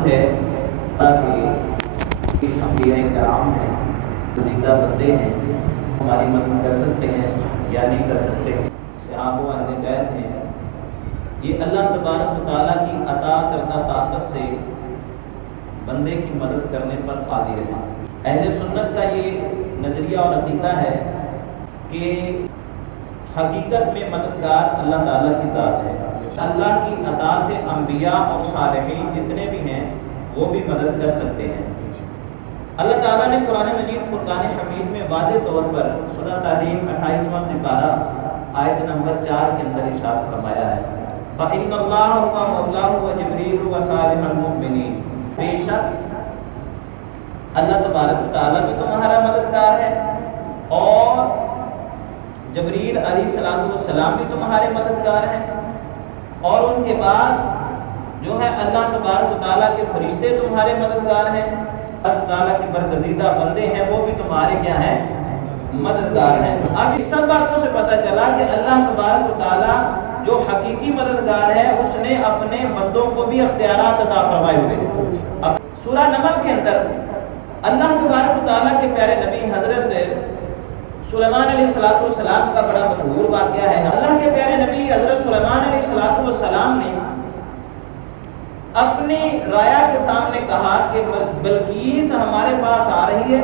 معلوم ہے کہ انبیاء کرام ہیں، زندہ بندے ہیں، ہماری مدد کر سکتے ہیں یا نہیں کر سکتے. صحابہ و اہل بیت ہیں، یہ اللہ تبارک و تعالیٰ کی عطا کردہ طاقت سے بندے کی مدد کرنے پر قادر ہے. اہل سنت کا یہ نظریہ اور عقیدہ ہے کہ حقیقت میں مددگار اللہ تعالیٰ کی ذات ہے. اللہ کی عطا سے انبیاء اور صالحین جتنے بھی ہیں وہ بھی مدد کر سکتے ہیں. اللہ تعالیٰ نے قرآن مجید فرقان حمید میں واضح طور پر سورہ تحریم 28واں سپارہ آیت نمبر 4 کے اندر ارشاد فرمایا ہے فَإِنَّ اللَّهَ هُوَ مَوْلَاهُ وَجِبْرِيلُ وَصَالِحُ الْمُؤْمِنِينَ. بے شک اللہ تبارک و تعالیٰ بھی تمہارا مددگار ہے اور جبریل علیہ السلام بھی تمہارے مددگار ہیں، اور ان کے بعد جو ہے اللہ تبارک و تعالیٰ کے فرشتے تمہارے مددگار ہیں. اللہ تعالیٰ کے برگزیدہ بندے ہیں وہ بھی تمہارے کیا ہیں؟ مددگار ہیں. اب ان سب باتوں سے پتہ چلا کہ اللہ تبارک و تعالیٰ جو حقیقی مددگار ہے اس نے اپنے بندوں کو بھی اختیارات عطا فرمائے ہوئے. اب سورہ نمل کے اندر اللہ تبارک و تعالیٰ کے پیارے نبی حضرت سلیمان علیہ السلام کا بڑا مشہور واقعہ ہے. اللہ کے پیارے نبی حضرت سلیمان علیہ السلام نے اپنی رایا کے سامنے کہا کہ بلقیس ہمارے پاس آ رہی ہے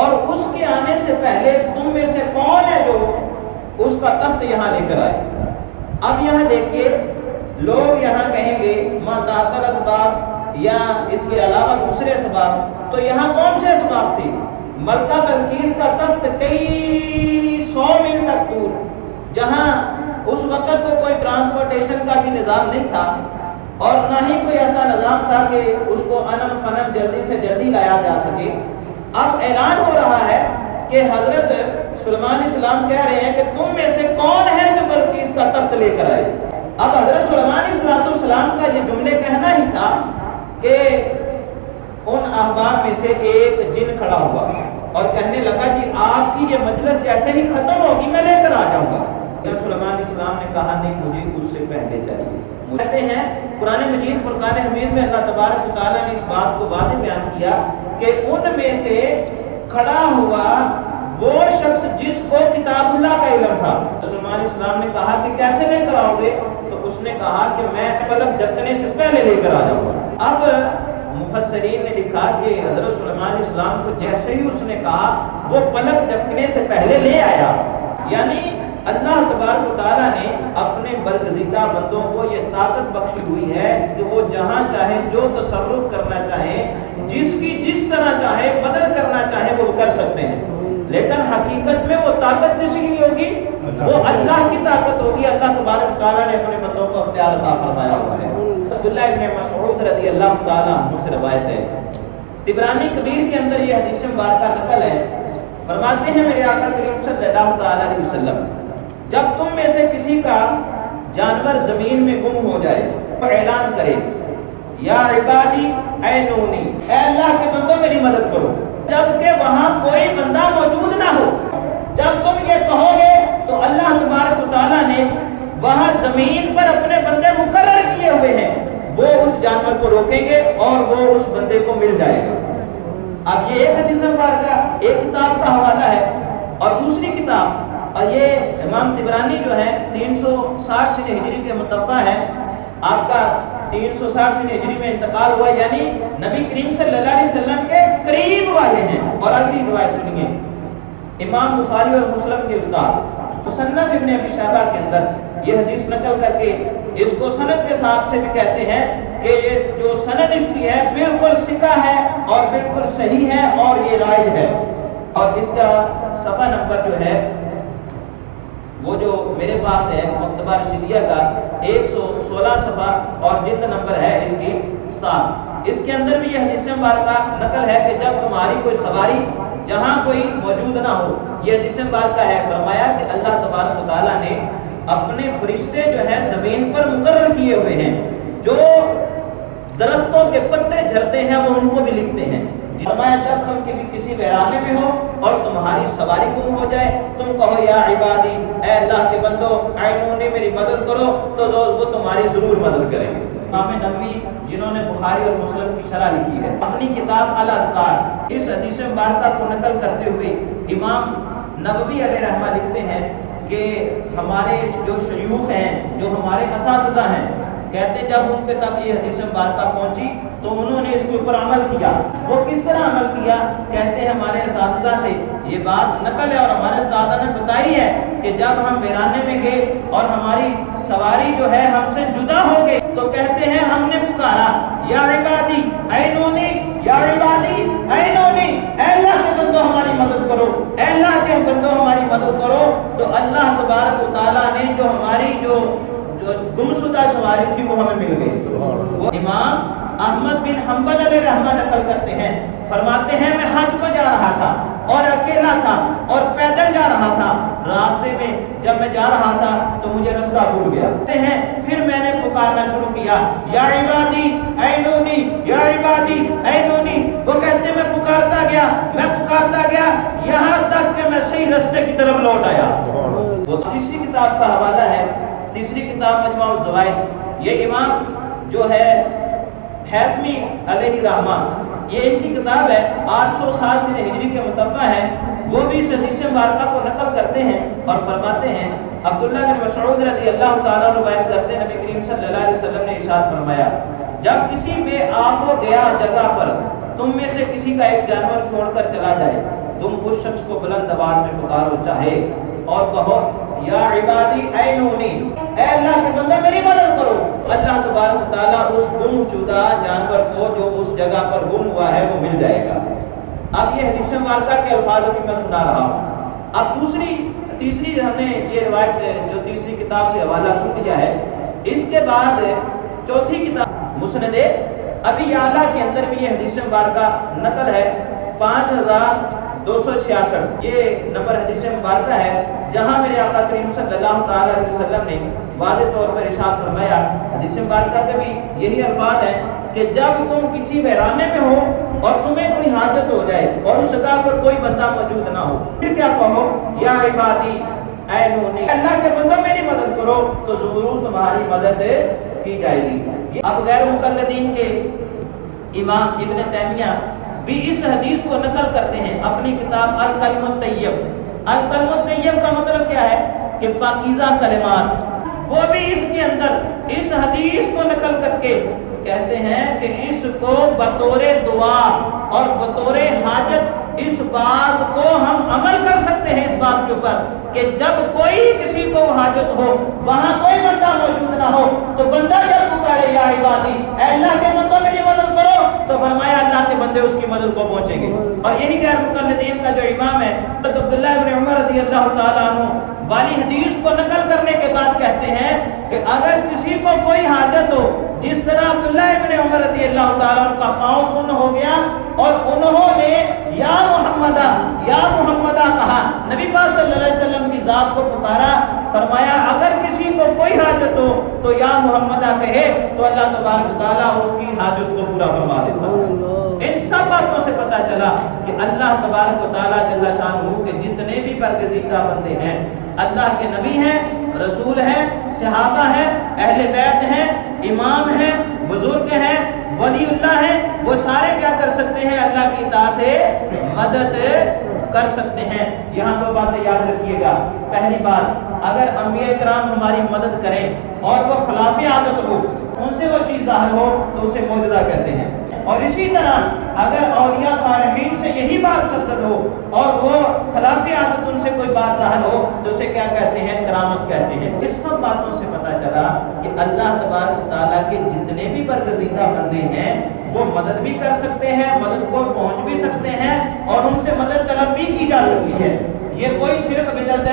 اور اس کے آنے سے پہلے تم میں سے کون ہے جو اس کا تخت یہاں لے کر آئے. اب یہاں دیکھیے لوگ یہاں کہیں گے ما تعطل اسباب یا اس کے علاوہ دوسرے اسباب، تو یہاں کون سے اسباب تھے؟ ملکہ بلقیس کا تخت کئی 100 میل تک دور، جہاں اس وقت تو کوئی ٹرانسپورٹیشن کا بھی نظام نہیں تھا اور نہ ہی کوئی ایسا نظام تھا کہ اس کو انم فنم جلدی سے جلدی لایا جا سکے. اب اعلان ہو رہا ہے کہ حضرت سلیمان اسلام کہہ رہے ہیں کہ تم میں سے کون ہے جو بلقیس کا تخت لے کر آئے. اب حضرت سلیمان السلام کا یہ جملے کہنا ہی تھا کہ ان احباب میں سے ایک جن کھڑا ہوا اور کہنے لگا جی آپ کی یہ مجلس جیسے ہی ختم ہوگی میں لے کر آ جاؤں گا. سلیمان اسلام نے کہا نہیں مجھے اس سے پہلے چاہیے. کہتے ہیں قرآن مجید فرقان حمید میں اللہ تبارک و تعالیٰ نے اس بات کو واضح بیان کیا کہ ان میں سے کھڑا ہوا وہ شخص جس کو کتاب اللہ کا علم تھا. سلیمان اسلام نے کہا کہ کیسے لے کر آؤ گے؟ تو اس نے کہا کہ میں پلک جھپکنے سے پہلے لے کر آ جاؤں گا. اب مفسرین نے لکھا کہ حضرت سلیمان اسلام کو جیسے ہی اس نے کہا وہ پلک جھپکنے سے پہلے لے آیا. یعنی اللہ تبارک و تعالیٰ نے اپنے برگزیدہ بندوں کو یہ طاقت بخشی ہوئی ہے کہ وہ جہاں چاہے جو تصرف کرنا چاہے، جس کی جس طرح چاہے مدد کرنا چاہے وہ کر سکتے ہیں. لیکن حقیقت میں وہ طاقت کس کی ہوگی؟ وہ اللہ کی طاقت ہوگی. اللہ تبارک و تعالیٰ نے اپنے بندوں کو اختیار عطا فرمایا ہوا ہے. عبداللہ ابن مسعود رضی اللہ تعالیٰ عنہ سے روایت ہے، طبرانی کبیر کے اندر یہ حدیث مبارکہ نقل ہے. فرماتے ہیں میرے آقا کریم صلی اللہ تعالیٰ علیہ وسلم جب تم میں سے کسی کا جانور زمین میں گم ہو جائے تو اعلان کرے یا عبادی اعینونی، اے اللہ کے بندوں میری مدد کرو، جبکہ وہاں کوئی بندہ موجود نہ ہو. جب تم یہ کہو گے تو اللہ تبارک و تعالیٰ نے وہاں زمین پر اپنے بندے مقرر کیے ہوئے ہیں، وہ اس جانور کو روکیں گے اور وہ اس بندے کو مل جائے گا. اب یہ ایک حدیث مبارکہ ایک کتاب کا حوالہ ہے اور دوسری کتاب، اور یہ امام طبرانی جو ہے 360 سنہ ہجری کے متوفہ ہے. آپ کا 360 سنہ ہجری میں انتقال ہوا، یعنی نبی کریم صلی اللہ علیہ وسلم کے قریب والے ہیں. اور اگلی روایت سنیے، امام بخاری اور مسلم کے استاد مصنف ابن ابی شیبہ کے اندر یہ حدیث نقل کر کے اس کو سند کے ساتھ سے بھی کہتے ہیں کہ یہ جو سند اس کی ہے بالکل ثقہ ہے اور بالکل صحیح ہے اور یہ رائج ہے. اور اس کا صفحہ نمبر جو ہے وہ جو میرے پاس ہے مکتبہ رشیدیہ کا 116 صفحہ اور جلد نمبر ہے اس کی 7. اس کے اندر بھی یہ حدیث مبارکہ نقل ہے کہ جب تمہاری کوئی سواری جہاں کوئی موجود نہ ہو، یہ حدیث مبارکہ ہے، فرمایا کہ اللہ تبارک و تعالیٰ نے اپنے فرشتے جو ہیں زمین پر مقرر کیے ہوئے ہیں، جو درختوں کے پتے جھڑتے ہیں وہ ان کو بھی لکھتے ہیں. فرمایا جب تم کسی ویرانے میں ہو اور تمہاری سواری گم ہو جائے تم کہو یا عبادی، اے اللہ کے بندو اعینونی میری مدد کرو، تو وہ تمہاری ضرور مدد کریں گے. امام نبوی جنہوں نے بخاری اور مسلم کی شرح لکھی ہے، اپنی کتاب الاذکار اس حدیث مبارکہ کو نقل کرتے ہوئے امام نووی علیہ رحمہ لکھتے ہیں کہ ہمارے جو شیوخ ہیں، جو ہمارے اساتذہ ہیں، کہتے ہیں جب ان کے تک یہ حدیث مبارکہ پہنچی تو انہوں نے اس کے اوپر عمل کیا۔ وہ کس طرح عمل کیا؟ کہتے ہیں ہمارے اساتذہ سے یہ بات نقل ہے اور ہمارے اساتذہ نے بتائی ہے کہ جب ہم ویرانے میں گئے اور ہماری سواری جو ہے ہم سے جدا ہو گئے تو کہتے ہیں ہم نے پکارا یا عبادی اینونی، یا عبادی اینونی، اے اللہ کے بندو ہماری مدد کرو، اے اللہ کے بندو ہماری مدد کرو۔ تو اللہ تبارک و تعالیٰ نے جو ہماری جو گمشدہ سواری تھی وہ ہمیں مل گئی۔ وہ امام احمد بن حنبل علیہ رحمہ نقل کرتے ہیں، فرماتے ہیں میں حج کو جا رہا تھا اور اکیلا تھا اور پیدل جا رہا تھا، راستے میں جب میں جا رہا تھا تو مجھے رستہ بھول گیا، پھر میں نے پکارنا شروع کیا یا عبادی اینونی، یا عبادی اینونی۔ وہ کہتے ہیں میں پکارتا گیا یہاں تک کہ میں صحیح رستے کی طرف لوٹ آیا۔ وہ تیسری کتاب کا حوالہ ہے، تیسری کتاب مجموع الزوائد، یہ امام جو ہے حیثمی علیہ رحمہ، یہ ان کی کتاب ہے 860 ہجری کے متوفہ ہے، وہ بھی اس حدیث مبارکہ کو نقل کرتے ہیں اور فرماتے ہیں عبداللہ بن مسعود رضی اللہ تعالیٰ روایت کرتے ہیں نبی کریم صلی اللہ علیہ وسلم نے ارشاد فرمایا جب کسی بے آب و گیا جگہ پر تم میں سے کسی کا ایک جانور چھوڑ کر چلا جائے، تم اس شخص کو بلند آواز میں پکارو چاہے اور کہو یا عبادی اینونی، اے اللہ کے بندے میری مدد کرو، اللہ تبارک و تعالیٰ اس گم شدہ جانور کو جو اس جگہ پر گم ہوا ہے وہ مل جائے گا۔ اب یہ حدیث مبارکہ کے الفاظ بھی میں سنا رہا ہوں۔ اب تیسری ہم نے یہ روایت جو تیسری کتاب سے حوالہ سن لیا ہے، اس کے بعد چوتھی کتاب مسند ابی اعلیٰ کے اندر بھی یہ حدیث مبارکہ نقل ہے 5266، یہ نمبر حدیث مبارکہ ہے جہاں میرے آقا کریم صلی اللہ تعالیٰ علیہ وسلم نے واضح طور پر ارشاد فرمایا، حدیث مبارکہ کے بھی یہی الفاظ ہیں کہ جب تم کسی ویرانے میں ہو اور تمہیں کوئی حاجت ہو جائے اور اس جگہ پر کوئی بندہ موجود نہ ہو، پھر کیا کہو یا عبادی اینونی، اللہ کے بندوں میری مدد کرو تو ضرور تمہاری مدد کی جائے گی۔ اب غیر مقلدین کے امام ابن تیمیہ بھی اس حدیث کو نقل کرتے ہیں اپنی کتاب الکلم الطیب۔ الکلم الطیب کا مطلب کیا ہے کہ پاکیزہ کلمات، وہ بھی اس کے اندر اس حدیث کو نقل کر کے کہتے ہیں کہ اس کو بطور دعا اور بطور حاجت اس بات کو ہم عمل کر سکتے ہیں، اس بات کے اوپر کہ جب کوئی کسی کو حاجت ہو، وہاں کوئی بندہ موجود نہ ہو، تو بندہ جب پکارے یا عبادی اے اللہ کے بندوں میری مدد کرو، تو فرمایا اللہ کے بندے اس کی مدد کو پہنچیں گے۔ اور یہی غیر مقلدین کا جو امام ہے حضرت عبداللہ بن عمر رضی اللہ تعالیٰ عنہ والی حدیث کو نقل کرنے کے بعد کہتے ہیں کہ اگر کسی کو کوئی حاجت ہو، جس طرح عبداللہ ابن عمر رضی اللہ تعالیٰ عنہ کا پاؤں سن ہو گیا اور انہوں نے یا محمدہ کہا، نبی پاک صلی اللہ علیہ وسلم کی ذات کو پکارا، فرمایا اگر کسی کو کوئی حاجت ہو تو یا محمدہ کہے تو اللہ تبارک تعالیٰ اس کی حاجت کو پورا فرما دیتا ہے۔ ان سب باتوں سے پتہ چلا کہ اللہ تبارک و تعالیٰ جل شانہ کے جتنے بھی برگزیدہ بندے ہیں، اللہ کے نبی ہیں، رسول ہیں، صحابہ ہیں، اہل بیت ہیں، امام ہیں، بزرگ ہیں، ولی اللہ ہیں، وہ سارے کیا کر سکتے ہیں؟ اللہ کی اطاعت سے مدد کر سکتے ہیں۔ یہاں دو باتیں یاد رکھیے گا۔ پہلی بات، اگر انبیاء کرام ہماری مدد کریں اور وہ خلاف عادت ہو، ان سے وہ چیز ظاہر ہو تو اسے معجزہ کہتے ہیں، اور اسی طرح اگر اولیاء صالحین سے یہی بات سرزد ہو اور وہ خلاف عادت ان سے کوئی بات ظاہر ہو تو اسے کیا کہتے ہیں؟ کرامت کہتے ہیں۔ اس سب باتوں سے پتہ چلا کہ اللہ تبارک تعالیٰ کے جتنے بھی برگزیدہ بندے ہیں وہ مدد بھی کر سکتے ہیں، مدد کو پہنچ بھی سکتے ہیں اور ان سے مدد طلب بھی کی جا سکتی ہے۔ یہ کوئی شرک بدعت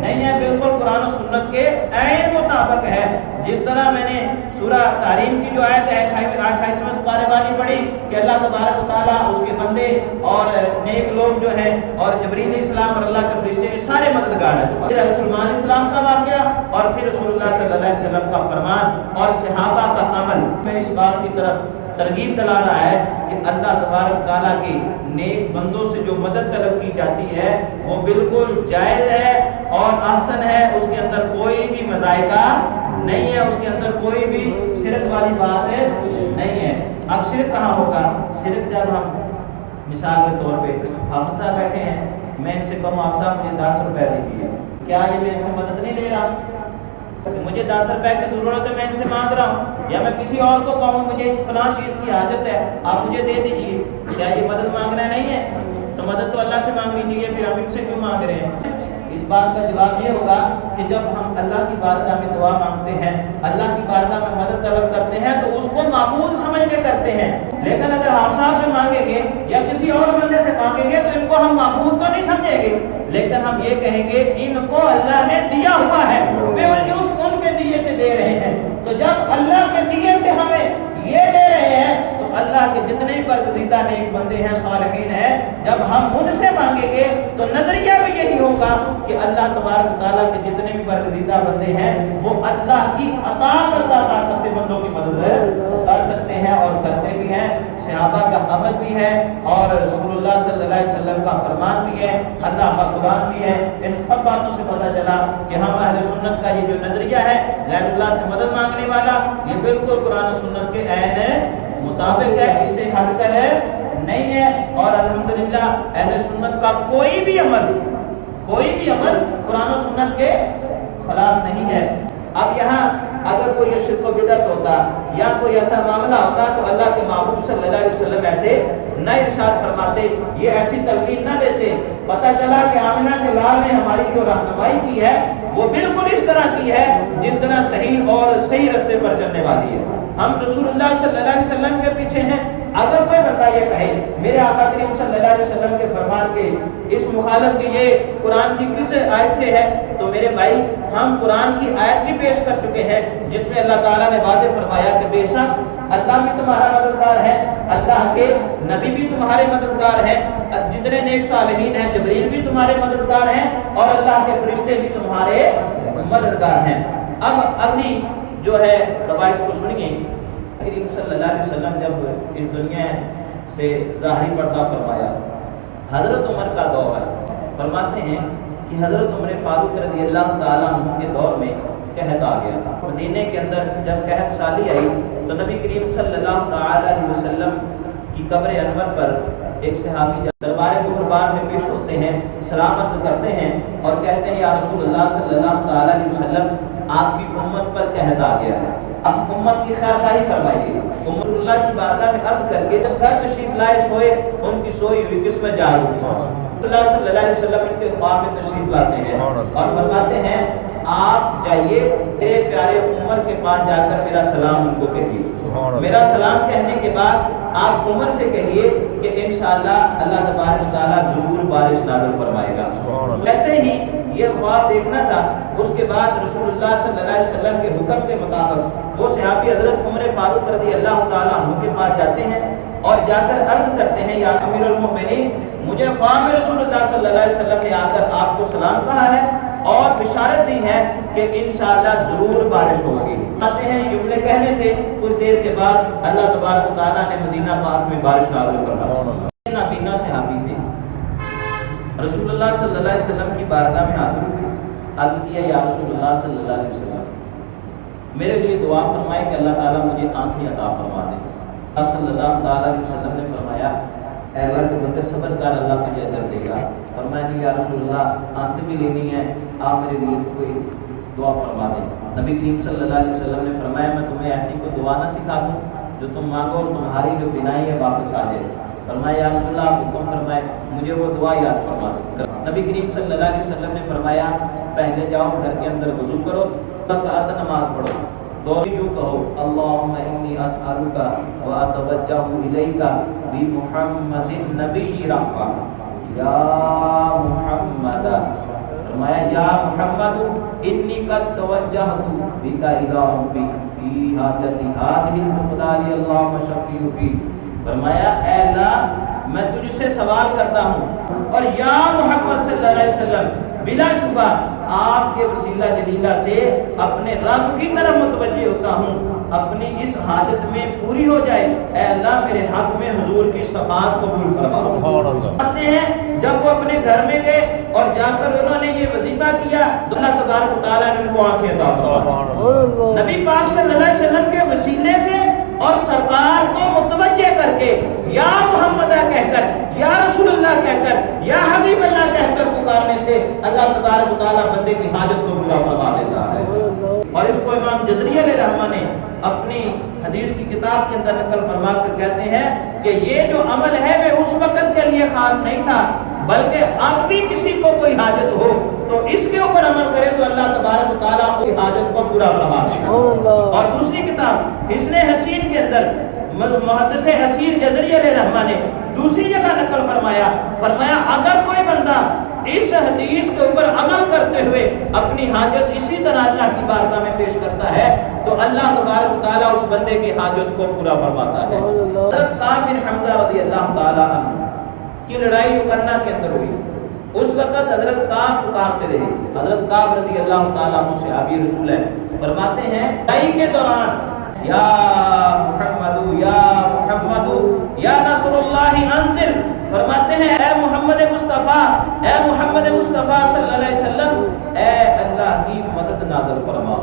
نہیں ہے، بالکل قرآن و سنت کے عین مطابق ہے۔ جس طرح میں نے سورہ تحریم کی جو آیت ہے 28ویں سپارے والی پڑھی کہ اللہ تبارک و تعالیٰ اس کے بندے اور نیک لوگ جو ہیں اور جبریل اسلام اور اللہ کے فرشتے سارے مددگار ہیں۔ پھر سلمان اسلام کا واقعہ اور پھر رسول اللہ صلی اللہ علیہ وسلم کا فرمان اور صحابہ کا عمل میں اس بات کی طرف ترغیب دلا رہا ہے کہ اللہ تبارک تعالیٰ کے نیک بندوں سے جو مدد طلب کی جاتی ہے وہ بالکل جائز ہے اور احسن ہے، اس کے اندر کوئی بھی مذائقہ نہیں ہے، اس کے اندر کوئی بھی شرک والی بات نہیں ہے۔ شرک کہاں ہوگا؟ شرک جب ہم مثال کے طور پہ آپ صاحب بیٹھے ہیں، میں ان سے کہوں آپ صاحب مجھے 10 روپے دیجیے، کیا یہ میں ان سے مدد نہیں لے رہا؟ مجھے 10 روپے کی ضرورت ہے، میں ان سے مانگ رہا ہوں، یا میں کسی اور کو کہوں مجھے فلاں چیز کی حاجت ہے آپ مجھے دے دیجیے، کیا یہ مدد مانگنا نہیں ہے؟ تو مدد تو اللہ سے مانگنی چاہیے، پھر ہم ان سے کیوں مانگ رہے ہیں؟ اس بات کا جواب یہ ہوگا کہ جب ہم اللہ کی بارگاہ میں دعا مانگتے ہیں، اللہ کی بارگاہ میں مدد طلب کرتے ہیں تو اس کو معبود سمجھ کے کرتے ہیں، لیکن اگر آپ صاحب سے مانگیں گے یا کسی اور بندے سے مانگیں گے تو ان کو ہم معبود تو نہیں سمجھیں گے، لیکن ہم یہ کہیں گے ان کو اللہ نے دیا ہوا ہے، وہ ان کے دیے سے دے رہے ہیں۔ تو جب اللہ کے دیے سے ہمیں یہ دے رہے ہیں تو اللہ کے جتنے بھی برگزیدہ نیک بندے ہیں، صالحین ہیں، جب ہم ان سے مانگیں گے تو نظریہ بھی یہی ہوگا کہ اللہ تبارک و تعالیٰ کے جتنے بھی برگزیدہ بندے ہیں وہ اللہ کی عطا کردہ طاقت سے بندوں کی مدد کر سکتے ہیں اور کرتے بھی ہیں۔ صحابہ کا عمل بھی ہے اور رسول اللہ صلی اللہ علیہ وسلم کا فرمان بھی ہے، اللہ کا قرآن بھی ہے۔ ان سب باتوں سے پتہ چلا کہ ہم اہل سنت کا یہ جو نظریہ ہے غیر اللہ سے مدد مانگنے والا، یہ بالکل قرآن و سنت کے عین مطابق ہے، اس سے ہٹ کر نہیں ہے۔ اور الحمدللہ اہل سنت کا کوئی بھی عمل قرآن و سنت کے خلاف نہیں ہے۔ اب یہاں اگر کوئی شرک و بدعت ہوتا یا کوئی ایسا معاملہ ہوتا تو اللہ کے محبوب صلی اللہ علیہ وسلم ایسے نہ ارشاد فرماتے، یہ ایسی تلقین نہ دیتے۔ پتہ چلا کہ آمنہ کے لال نے ہماری جو رہنمائی کی ہے وہ بالکل اس طرح کی ہے جس طرح صحیح رستے پر چلنے والی ہے۔ ہم رسول اللہ صلی اللہ علیہ وسلم کے پیچھے ہیں۔ اگر کوئی بندہ یہ کہے میرے آقا کریم صلی اللہ علیہ وسلم کے فرمان کے اس مخالف کی یہ قرآن کی کس آیت سے ہے، تو میرے بھائی ہم قرآن کی آیت بھی پیش کر چکے ہیں جس میں اللہ تعالیٰ نے واضح فرمایا کہ بے شک اللہ بھی تمہارا مددگار ہے، اللہ کے نبی بھی تمہارے مددگار ہیں، جتنے نیک صالحین ہیں جبریل بھی تمہارے مددگار ہیں اور اللہ کے فرشتے بھی تمہارے مددگار ہیں۔ اب اگلی جو ہے روایت کو سنیے۔ کریم صلی اللہ علیہ وسلم جب اس دنیا سے ظاہری پردہ فرمایا، حضرت عمر کا دور ہے، فرماتے ہیں کہ حضرت عمر فاروق رضی اللہ تعالیٰ عنہ کے دور میں قحط آ گیا تھا۔ مدینے کے اندر جب قحط سالی آئی تو نبی کریم صلی اللہ تعالیٰ علیہ وسلم کی قبر انور پر ایک صحابی دربار بار میں پیش ہوتے ہیں، سلامت کرتے ہیں اور کہتے ہیں یا رسول اللہ صلی اللہ تعالیٰ علیہ وسلم آپ کی امت پر قحط آ گیا ہے، اب امت کی خیر خواہی فرمائیے۔ امت اللہ کی بارگاہ میں عرض کر کے جب گھر تشریف لائے سوئے، ان کی سوئی ہوئی قسمت جاگ اٹھی۔ اللہ صلی اللہ علیہ وسلم ان کے خواب میں تشریف لاتے ہیں اور فرماتے ہیں آپ جائیے میرے پیارے عمر کے پاس جا کر میرا سلام ان کو کہیے۔ میرا سلام کہنے کے بعد آپ عمر سے کہیے کہ انشاءاللہ اللہ تبارک و تعالیٰ ضرور بارش نازل فرمائے گا۔ ایسے ہی یہ خواب دیکھنا تھا۔ اس کے بعد رسول اللہ صلی اللہ علیہ وسلم کے حکم کے مطابق وہ صحابی حضرت عمر فاروق رضی اللہ تعالیٰ عنہ کے پاس جاتے ہیں اور جا کر عرض کرتے ہیں یا امیر المؤمنین، مجھے خواب میں رسول اللہ صلی اللہ علیہ وسلم نے آ کر آپ کو سلام کہا ہے اور بشارت دی ہے کہ انشاءاللہ ضرور بارش ہوگی۔ آتے ہیں جملے کہنے تھے، کچھ دیر کے بعد اللہ تبارک و تعالیٰ نے مدینہ پاک میں بارش نازل فرمائی۔ نابینا صحابی تھے، رسول اللہ صلی اللہ علیہ وسلم کی بارگاہ میں حاضر ہوئے، عرض کیا یا رسول اللہ صلی اللہ علیہ وسلم میرے لیے دعا فرمائے کہ اللہ تعالیٰ مجھے آنکھیں عطا فرما دے۔ اللہ صلی اللہ تعالیٰ علیہ وسلم نے فرمایا اے اللہ کے بندے صبر کر، اللہ تجھے اجر دے گا۔ فرمایا کہ یا رسول اللہ آنکھیں بھی لینی ہے، آپ میرے لیے کوئی دعا فرما دیں۔ نبی کریم صلی اللہ علیہ وسلم نے فرمایا میں تمہیں ایسی کوئی دعا نہ سکھا دوں جو تم مانگو اور تمہاری جو بینائی ہے واپس آ جائے۔ فرمایا یا رسول اللہ آپ حکم فرمائے مجھے وہ دعا یاد فرما دیں۔ نبی کریم صلی اللہ علیہ وسلم نے فرمایا پہلے جاؤ گھر کے اندر وضو کرو، رکعت نماز پڑھو، دو یوں کہو اللہم انی اسألک واتوجہ الیک بمحمد النبی رحمہ یا محمد۔ فرمایا یا محمد انی قد توجہت بک الی ربی فی حاجت ہذہ المقدار اللہم شفیع فی۔ فرمایا اے اللہ میں تجھ سے سوال کرتا ہوں اور یا محمد صلی اللہ علیہ وسلم بلا شبہ آپ کے وسیلہ جلیلہ سے اپنے رب کی طرف متوجہ ہوتا ہوں، اپنی اس حاجت میں پوری ہو جائے۔ اے اللہ میرے حق میں حضور کی شفاعت قبول فرما۔ آتے ہیں جب وہ اپنے گھر میں گئے اور جا کر انہوں نے یہ وظیفہ کیا تو اللہ تبارک و تعالیٰ نے ان کو آنکھیں عطا فرمائیں۔ نبی پاک صلی اللہ علیہ وسلم کے وسیلے سے اور سرکار کو متوجہ کر، یا رسول اللہ کہہ کر، یا حبیب اللہ کہہ کر پکارنے سے اللہ تبارک و تعالیٰ بندے کی حاجت کو پورا فرما دیتا ہے۔ اور اس کو امام جزری علیہ رحمہ نے اپنی حدیث کی کتاب کے اندر نقل فرما کر کہتے ہیں کہ یہ جو عمل ہے وہ اس وقت کے لیے خاص نہیں تھا، بلکہ اب بھی کسی کو کوئی حاجت ہو تو اس کے اوپر عمل کرے تو اللہ تبارک و تعالیٰ کی حاجت کو پورا فرما دے گا۔ اور دوسری کتاب حسن حسین کے اندر محدث حسین جزری علیہ رحمہ نے دوسری جگہ نقل فرمایا اگر کوئی بندہ اس حدیث کے اوپر عمل کرتے ہوئے اپنی حاجت اسی طرح اللہ کی بارگاہ میں پیش کرتا ہے تو اللہ تبارک و تعالیٰ اس بندے کی حاجت کو پورا فرماتا ہے۔ حضرت کعب بن حمزہ رضی اللہ تعالیٰ عنہ کی لڑائی جو کرنا کے اندر ہوئی، اس وقت حضرت کعب پکارتے رہے۔ حضرت کعب رضی اللہ تعالیٰ عنہ صحابی رسول ہے، فرماتے ہیں لڑائی کے دوران یا محمد یا محمد یا نصر اللہ انزل، فرماتے ہیں اے محمد مصطفیٰ، اے محمد مصطفیٰ صلی اللہ علیہ وسلم، اے اللہ کی مدد نازل فرما۔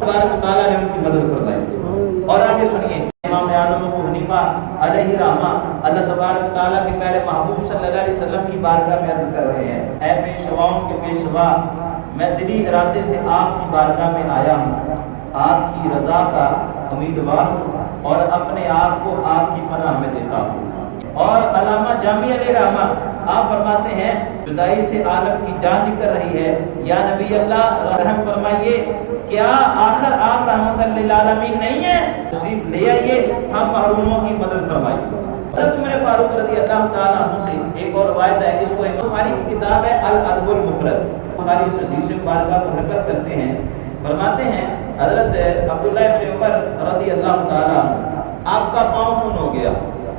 تبارک تعالیٰ نے ان کی مدد فرمائی۔ اور آگے سنیے امام اعظم ابو حنیفہ علیہ رحمہ اللہ تبارک تعالیٰ کے پیارے محبوب صلی اللہ علیہ وسلم کی بارگاہ میں عرض کر رہے ہیں، اے پیشواؤں کے پیشوا، میں دلی ارادے سے آپ کی بارگاہ میں آیا ہوں، آپ کی رضا کا امیدوار ہوں اور اپنے آپ کو آپ کی پناہ میں دیتا ہوں۔ اور علامہ جامی علیہ رحمہ آپ فرماتے ہیں جدائی سے عالم کی جان نکل رہی ہے، یا نبی اللہ رحم فرمائیے کیا آخر آپ رحمت للعالمین نہیں ہیں؟ تشریف لے آئیے، ہم محروموں کی مدد فرمائیے۔ حضرت عمر فاروق رضی اللہ تعالیٰ عنہ سے ایک اور روایت ہے جس کو امام بخاری کی کتاب ہے الادب المفرد، بخاری اس حدیث مبارکہ کو نقل کرتے ہیں، فرماتے ہیں حضرت عبداللہ ابن عمر رضی اللہ تعالیٰ عنہ آپ کا پاؤں سن ہو گیا۔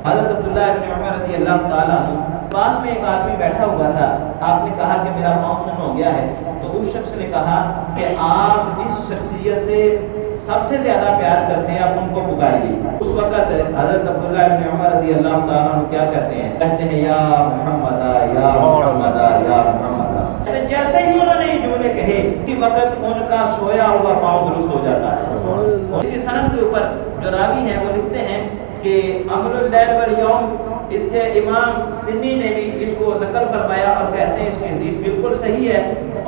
حضرت عبداللہ ابن عمر رضی اللہ تعالیٰ عنہ پاس میں ایک آدمی بیٹھا ہوا تھا، آپ نے کہا کہ میرا پاؤں سن ہو گیا ہے، تو اس شخص نے کہا کہ آپ جس شخصیت سے سب سے زیادہ پیار کرتے ہیں آپ ان کو پکاریے۔ اس وقت حضرت عبداللہ ابن عمر رضی اللہ تعالیٰ عنہ کیا کہتے ہیں؟ کہتے ہیں یا محمد یا محمد یا محمد۔ جیسے ہی انہوں نے یہ جملے کہے اسی وقت ان کا سویا ہوا پاؤں درست ہو جاتا ہے۔ اس کی سند کے اوپر جو راوی ہیں وہ لکھتے ہیں کہ عمل اللیل والیوم، اس کے امام سنی نے بھی اس کو نقل فرمایا اور کہتے ہیں اس کی حدیث بالکل صحیح ہے،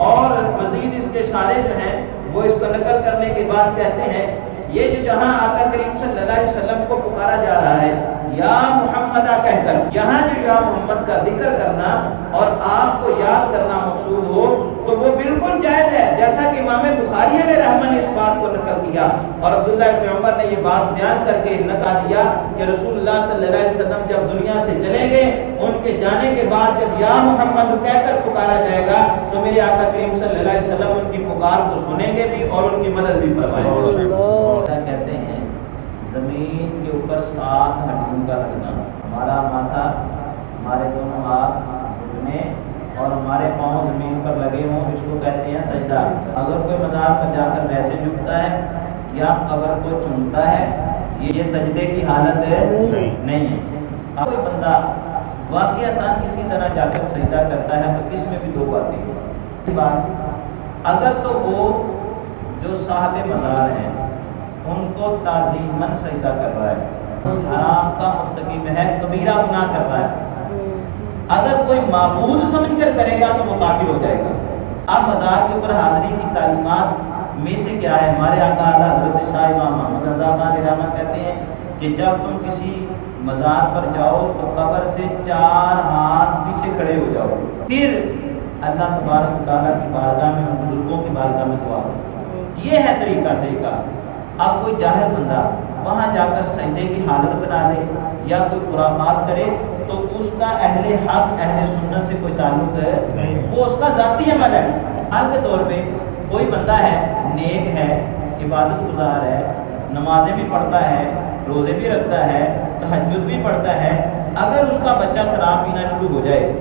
اور مزید اس کے شارح جو ہیں وہ اس کو نقل کرنے کے بعد کہتے ہیں یہ جو جہاں آقا کریم صلی اللہ علیہ وسلم کو پکارا جا رہا ہے یا محمدہ کہہ کر، یہاں جو یا محمد کا ذکر کرنا اور آپ کو یاد کرنا مقصود ہو تو وہ بالکل جائز ہے، جیسا کہ امام بخاری علیہ رحمہ نے اس بات کو نقل کیا اور عبداللہ ابن عمر نے یہ بات بیان کر کے نقل دیا کہ رسول اللہ صلی اللہ علیہ وسلم جب دنیا سے چلیں گے، ان کے جانے کے بعد جب یا محمد کہہ کر پکارا جائے گا تو میرے آقا کریم صلی اللہ علیہ وسلم ان کی پکار کو سنیں گے بھی اور ان کی مدد بھی فرمائیں گے۔ کہتے ہیں زمین کے اوپر 7 ہڈیوں کا لگنا، ہمارا ماتھا، ہمارے دونوں ہاتھ، گھٹنے اور ہمارے پاؤں زمین پر لگے ہوں، اس کو کہتے ہیں سجدہ۔ اگر کوئی مزار پر جا کر ویسے جھکتا ہے یا اگر کوئی چومتا ہے یہ سجدے کی حالت نہیں ہے۔ اب کوئی بندہ واقعتاً کسی طرح جا کر سجدہ کرتا ہے تو اس میں بھی 2 باتیں ہیں۔ اگر تو وہ جو صاحب مزار ہیں ان کو تعظیماً سجدہ کر رہا ہے، حرام کا مرتکب ہے، کبیرہ گناہ کر رہا ہے، اگر کوئی معبود سمجھ کر کرے گا تو وہ کافر ہو جائے گا۔ اب مزار کے اوپر حاضری کی تعلیمات میں سے کیا ہے؟ ہمارے آقا اعلیٰ حضرت شاہ امام محمد رضا خان رحمہ کہتے ہیں کہ جب تم کسی مزار پر جاؤ تو قبر سے 4 ہاتھ پیچھے کھڑے ہو جاؤ، پھر اللہ تبارک و تعالیٰ کی بارگاہ میں، بزرگوں کی بارگاہ میں دعا کرو۔ یہ ہے طریقہ صحیح کا۔ اب کوئی جاہل بندہ وہاں جا کر سجدے کی حالت بنا لے یا کوئی خرافات کرے تو اس کا اہل حق اہل سنت سے کوئی تعلق ہے، وہ اس کا ذاتی عمل ہے۔ حال کے طور پہ کوئی بندہ ہے، نیک ہے، عبادت گزار ہے، نمازیں بھی پڑھتا ہے، روزے بھی رکھتا ہے، تہجد بھی پڑھتا ہے، اگر اس کا بچہ شراب پینا شروع ہو جائے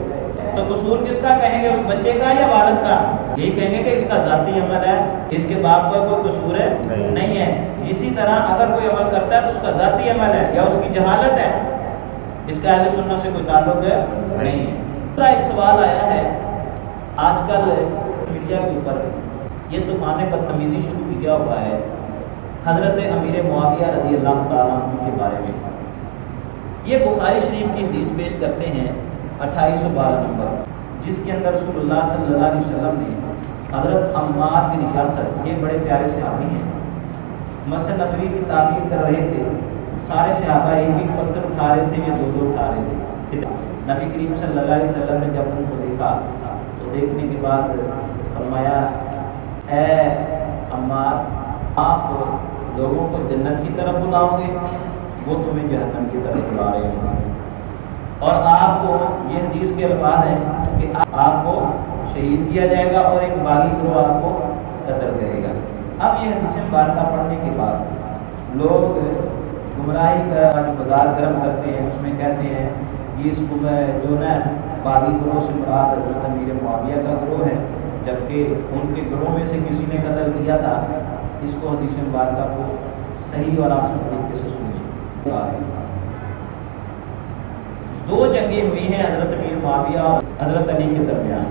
تو قصور کس کا کہیں گے؟ اس بچے کا یا والد کا؟ یہی کہیں گے کہ اس کا ذاتی عمل ہے، اس کے باپ کا کوئی قصور ہے نہیں ہے۔ اسی طرح اگر کوئی عمل کرتا ہے تو اس کا ذاتی عمل ہے یا اس کی جہالت ہے، اس کا اہل سنت سے کوئی تعلق ہے نہیں ہے۔ دوسرا ایک سوال آیا ہے آج کل میڈیا کے اوپر، یہ طوفان بدتمیزی شروع کیا ہوا ہے حضرت امیر معاویہ رضی اللہ تعالیٰ عنہ کے بارے میں۔ یہ بخاری شریف کی حدیث پیش کرتے ہیں 2812 نمبر، جس کے اندر رسول اللہ صلی اللہ علیہ وسلم نے حضرت عمار بن یاسر، یہ بڑے پیارے صحابی ہیں، مسجد نبوی کی تعمیر کر رہے تھے، سارے صحابہ ایک ایک پتھر اٹھا رہے تھے یا دو دو اٹھا رہے تھے۔ نبی کریم صلی اللہ علیہ وسلم نے جب ان کو دیکھا تو دیکھنے کے بعد فرمایا، اے عمار، آپ لوگوں کو جنت کی طرف بلاؤ گے، وہ تمہیں جہنم کی طرف بلا رہے ہیں، اور آپ کو یہ حدیث کے الفاظ ہیں کہ آپ کو شہید کیا جائے گا اور ایک باغی گروہ آپ کو قتل کرے گا۔ اب یہ حدیث مبارکہ پڑھنے کے بعد لوگ گمراہی کا جو بازار گرم کرتے ہیں، اس میں کہتے ہیں کہ اس کو جو نا باغی گروہ سے مراد حضرت امیر معاویہ کا گروہ ہے، جبکہ ان کے گروہ میں سے کسی نے قتل کیا تھا۔ اس کو حدیث مبارکہ کو صحیح اور آسان طریقے سے سنیے۔ دو جنگیں ہوئی ہیں حضرت امیر معاویہ اور حضرت علی کے درمیان،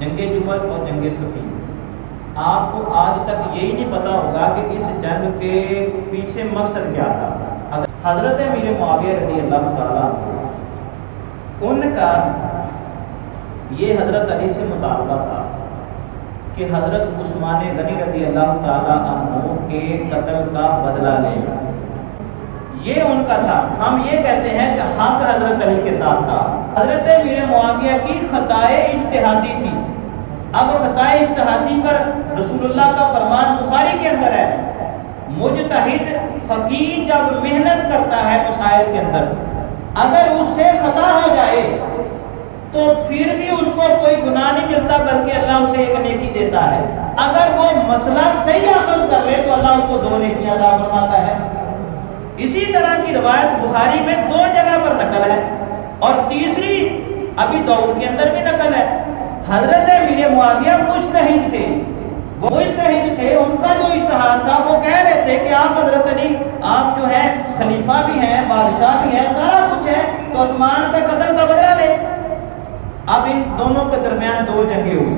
جنگ جمل اور جنگ صفین۔ آپ کو آج تک یہی نہیں پتا ہوگا کہ اس جنگ کے پیچھے مقصد کیا تھا۔ حضرت امیر معاویہ رضی اللہ تعالیٰ ان کا یہ حضرت علی سے مطالبہ تھا کہ حضرت عثمان غنی رضی اللہ تعالیٰ عنہ کے قتل کا بدلہ لیں، یہ ان کا تھا۔ ہم یہ کہتے ہیں کہ حق حضرت علی کے ساتھ تھا۔ حضرت امیر معاویہ کی خطائے اجتہادی تھی۔ اب خطائے اجتہادی پر رسول اللہ کا فرمان بخاری کے اندر ہے، مجتہد فقیہ جب محنت کرتا ہے مسائل کے اندر، اگر اس سے خطا ہو جائے تو پھر بھی اس کو کوئی گناہ نہیں ملتا، بلکہ اللہ اسے ایک نیکی دیتا ہے۔ اگر وہ مسئلہ صحیح اخذ کر لے تو اللہ اس کو 2 نیکیاں عطا فرماتا ہے۔ اسی طرح کی روایت بخاری میں 2 جگہ پر نقل ہے، اور تیسری ابھی داؤد کے اندر بھی نقل ہے۔ حضرت امیر معاویہ مجتہد تھے، وہ مجتہد تھے، ان کا جو اجتہاد تھا وہ کہہ رہے تھے کہ آپ حضرت علی، آپ جو ہیں خلیفہ بھی ہیں، بادشاہ بھی ہیں، سارا کچھ ہے، تو عثمان کے قتل کا بدلہ لے۔ اب ان دونوں کے درمیان 2 جنگیں ہوئی،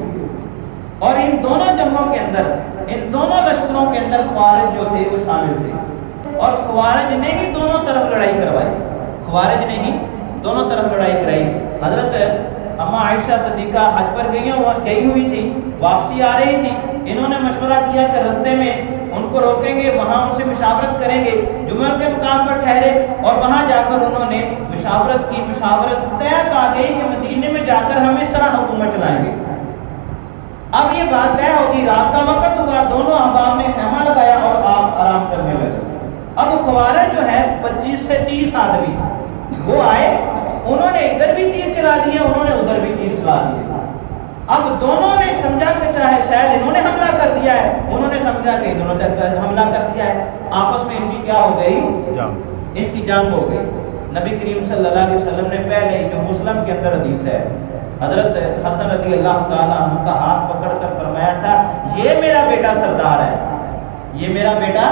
اور ان دونوں جنگوں کے اندر، ان دونوں لشکروں کے اندر خوارج جو تھے وہ شامل تھے، اور خوارج نے ہی دونوں طرف لڑائی کروائی، خوارج نے ہی دونوں طرف لڑائی کرائی۔ حضرت اما عائشہ صدیقہ حج پر گئی ہوئی تھی، واپسی آ رہی تھی، انہوں نے مشورہ کیا کہ رستے میں ان کو روکیں گے، وہاں ان سے مشاورت کریں گے، جمل کے مقام پر ٹھہرے، اور وہاں جا کر انہوں نے مشاورت کی، مشاورت طے آ گئی کہ مدینے میں جا کر ہم اس طرح حکومت چلائیں گے۔ اب یہ بات طے ہوگی، رات کا وقت ہوا، دونوں احباب نے خیمہ لگایا اور آپ آرام کرنے لگے۔ اب خوارج جو ہے 25 سے 30 آدمی وہ آئے، انہوں نے ادھر بھی تیر چلا دیے، انہوں نے ادھر بھی تیر چلا دیے۔ اب دونوں نے سمجھا کہ چاہے شاید انہوں نے حملہ کر دیا ہے، انہوں نے سمجھا کہ انہوں نے حملہ کر دیا ہے، آپس میں ان کی کیا ہو گئی؟ ان کی جنگ ہو گئی۔ نبی کریم صلی اللہ علیہ وسلم نے پہلے ہی، جو مسلم کے اندر حدیث ہے، حضرت حسن رضی اللہ تعالیٰ عنہ کا ہاتھ پکڑ کر فرمایا تھا، یہ میرا بیٹا سردار ہے، یہ میرا بیٹا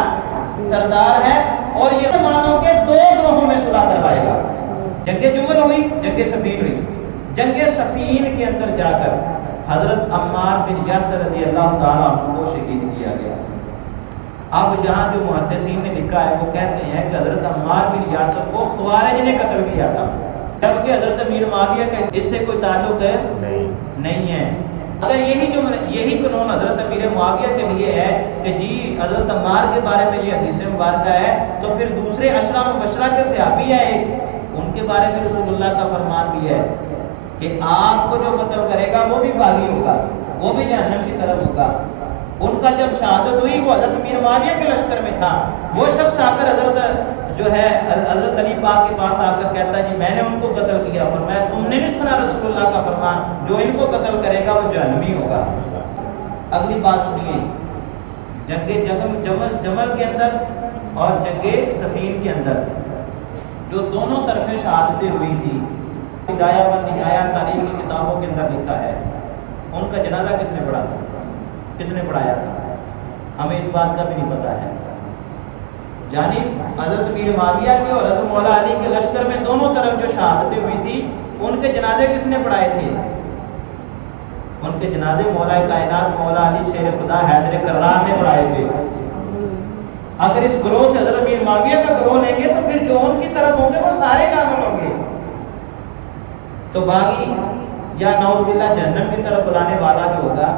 سردار ہے، اور یہ مسلمانوں کے 2 گروہوں میں صلح کروائے گا۔ جنگ جمل ہوئی، جنگ صفین ہوئی۔ جنگ صفین کے اندر جا کر حضرت عمار بن یاسر رضی اللہ تعالیٰ عنہ کو شہید کیا گیا۔ اب جہاں جو محدثین نے لکھا ہے وہ کہتے ہیں کہ حضرت عمار بن یاسر کو خوارج نے قتل کیا تھا، جبکہ حضرت امیر معاویہ کا اس سے کوئی تعلق ہے نہیں ہے۔ اگر یہی قانون حضرت امیر معاویہ کے لیے ہے کہ جی حضرت عمار کے بارے میں یہ حدیث مبارکہ ہے، تو پھر دوسرے عشرہ مبشرہ کے صحابی ہیں، ان کے بارے میں رسول اللہ کا فرمان بھی ہے کہ آپ کو جو قتل کرے گا وہ بھی باغی ہوگا، وہ بھی جہنم کی طرف ہوگا۔ ان کا جب شہادت ہوئی وہ حضرت امیر معاویہ کے لشکر میں تھا، وہ شخص آ کر حضرت علی پاک کے پاس آ کر کہتا ہے جی میں نے ان کو قتل کیا، فرمایا تم نے نہیں سنا رسول اللہ کا فرمان، جو ان کو قتل کرے گا وہ جہنمی ہوگا۔ اگلی بات سنیے، جنگ جمل کے اندر اور جنگ صفین کے اندر جو دونوں طرفیں شہادتیں ہوئی تھی، ہدایہ و نہایہ تاریخ کی کتابوں کے اندر لکھا ہے، ان کا جنازہ کس نے پڑھا تھا، کس نے پڑھایا تھا؟ ہمیں اس بات کا بھی نہیں پتا ہے۔ یعنی حضرت امیر معاویہ کے اور حضرت مولا علی کے لشکر میں دونوں طرف جو شہادتیں ہوئی تھی، ان کے جنازے کس نے پڑھائے تھے؟ ان کے جنازے مولا کائنات مولا علی شیر خدا حیدر کرار نے پڑھائے تھے۔ اگر اس گروہ سے حضرت امیر معاویہ کا گروہ لیں گے تو پھر جو ان کی طرف ہوں گے وہ تو باغی یا نعوذ باللہ جہنم کی طرف بلانے والا جو ہوگا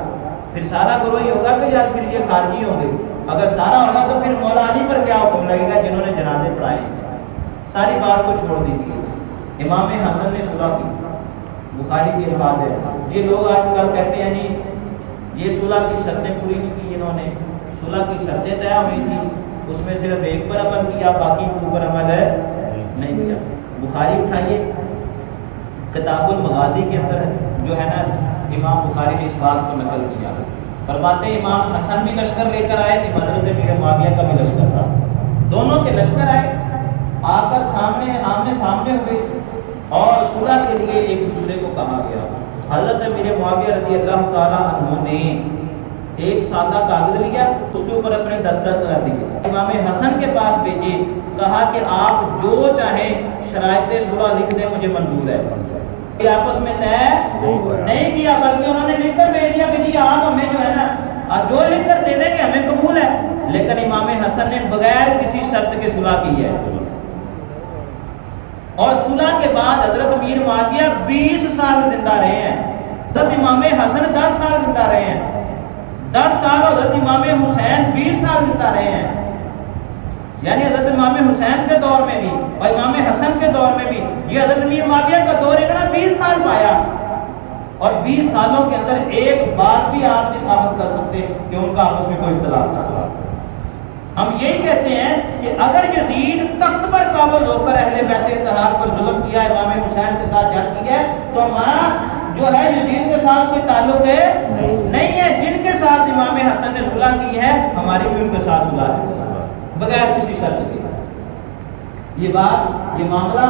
پھر سارا گروہ ہی ہوگا کہ یا پھر یہ خارجی ہوں گے. اگر سارا ہوگا تو پھر مولا علی پر کیا حکم لگے گا جنہوں نے جنازے پڑھائے. ساری بات کو چھوڑ دیجیے. امام حسن نے صلح کی. بخاری کی الفاظ ہے. یہ لوگ آج کل کہتے ہیں نہیں یہ صلح کی شرطیں پوری نہیں کی انہوں نے. صلح کی شرطیں طے ہوئی تھی, اس میں صرف ایک پر عمل کیا, باقی کے اوپر عمل ہے نہیں کیا. بخاری اٹھائیے, کتاب المغازی کے اندر جو ہے نا امام بخاری نے اس بات کو نقل کیا. فرماتے ہیں امام حسن بھی لشکر لے کر آئے, حضرت امیر معاویہ کا بھی لشکر تھا. دونوں کے لشکر آئے, آ کر آمنے سامنے ہوئے اور صلح کے لیے ایک دوسرے کو کہا گیا. حضرت امیر معاویہ رضی اللہ تعالیٰ عنہ نے ایک سادہ کاغذ لیا, اس کے اوپر اپنے دستخط کر دیے. امام حسن کے پاس بھیجے, کہا کہ آپ جو چاہیں شرائط صلح لکھ دیں, مجھے منظور ہے. کہ آپس میں طے نہیں کیا, بلکہ انہوں نے لکھ کر بھیج دیا کہ جی آپ ہمیں جو ہے نا جو لکھ کر دے دیں گے ہمیں قبول ہے. لیکن امام حسن نے بغیر کسی شرط کے صلح کی ہے. اور صلح کے بعد حضرت امیر معاویہ 20 سال زندہ رہے ہیں. حضرت امام حسن 10 سال زندہ رہے ہیں. 10 سال حضرت امام حسین 20 سال زندہ رہے ہیں. یعنی حضرت امام حسین کے دور میں بھی اور امام حسن کے دور میں بھی یہ حضرت امیر معاویہ کا دور انہوں نے 20 سال پایا. اور 20 سالوں کے اندر ایک بات بھی آپ نہیں ثابت کر سکتے کہ ان کا آپس میں کوئی اختلاف تھا. ہم یہی کہتے ہیں کہ اگر یزید تخت پر قابض ہو کر اہل بیت اطہار پر ظلم کیا, امام حسین کے ساتھ جنگ کی ہے, تو ہمارا جو ہے یزید کے ساتھ کوئی تعلق ہے نہیں ہے. جن کے ساتھ امام حسن نے صلح کی ہے ہماری بھی ان کے ساتھ صلح ہے بغیر کسی شرط کے. یہ بات یہ معاملہ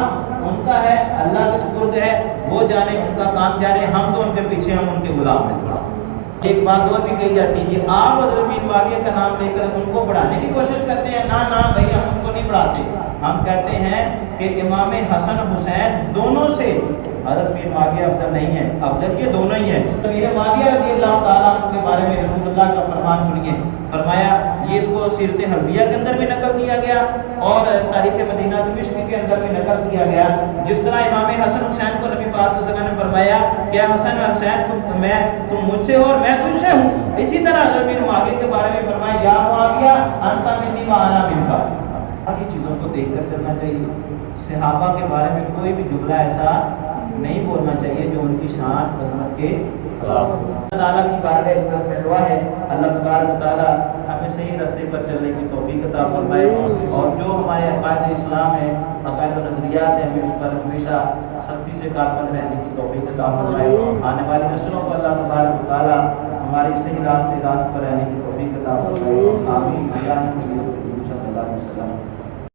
ان کا ہے, اللہ کے سپرد ہے, وہ جانے ان کا کام جانے, ہم تو ان کے پیچھے, ہم ان کے غلام ہیں. ایک بات اور بھی کہی جاتی ہے کہ آپ حضرت امیر معاویہ کا نام لے کر ان کو بڑھانے کی کوشش کرتے ہیں. نہ بھائی, ہم ان کو نہیں بڑھاتے. ہم کہتے ہیں کہ امام حسن حسین دونوں سے حضرت امیر معاویہ افضل نہیں ہے, افضل یہ دونوں ہی ہیں. امیر معاویہ رضی اللہ تعالیٰ عنہ کے بارے میں رسول اللہ کا فرمان سنیے. فرمایا, یہ اس کو سیرت حلبیہ کے اندر بھی نقل کیا گیا اور تاریخ مدینہ دمشق کے اندر بھی نقل کیا گیا. جس طرح امام حسن حسین کو نبی پاک صلی اللہ علیہ وسلم نے فرمایا کہ حسن حسین تم مجھ سے ہو اور میں تجھ سے ہوں, اسی طرح حضرت امیر معاویہ کے بارے میں فرمایا یا معاویہ انت منی و انا منک. باقی چیزوں کو دیکھ کر چلنا چاہیے. صحابہ کے بارے میں کوئی بھی جملہ ایسا نہیں بولنا چاہیے جو ان کی شان عظمت کے خلاف ہو. اللہ تعالیٰ کی بارگاہ میں دعا ہے اللہ تبارک و تعالیٰ ہمیں صحیح راستے پر چلنے کی توفیق عطا فرمائے, اور جو ہمارے عقائد اسلام ہیں, عقائد و نظریات ہیں, ہمیں اس پر ہمیشہ سختی سے کاربند رہنے کی توفیق عطا فرمائے. آنے والی نسلوں کو اللہ تبارک و تعالیٰ ہماری صحیح راست پر رہنے کی توفیق عطا فرمائے. آمین.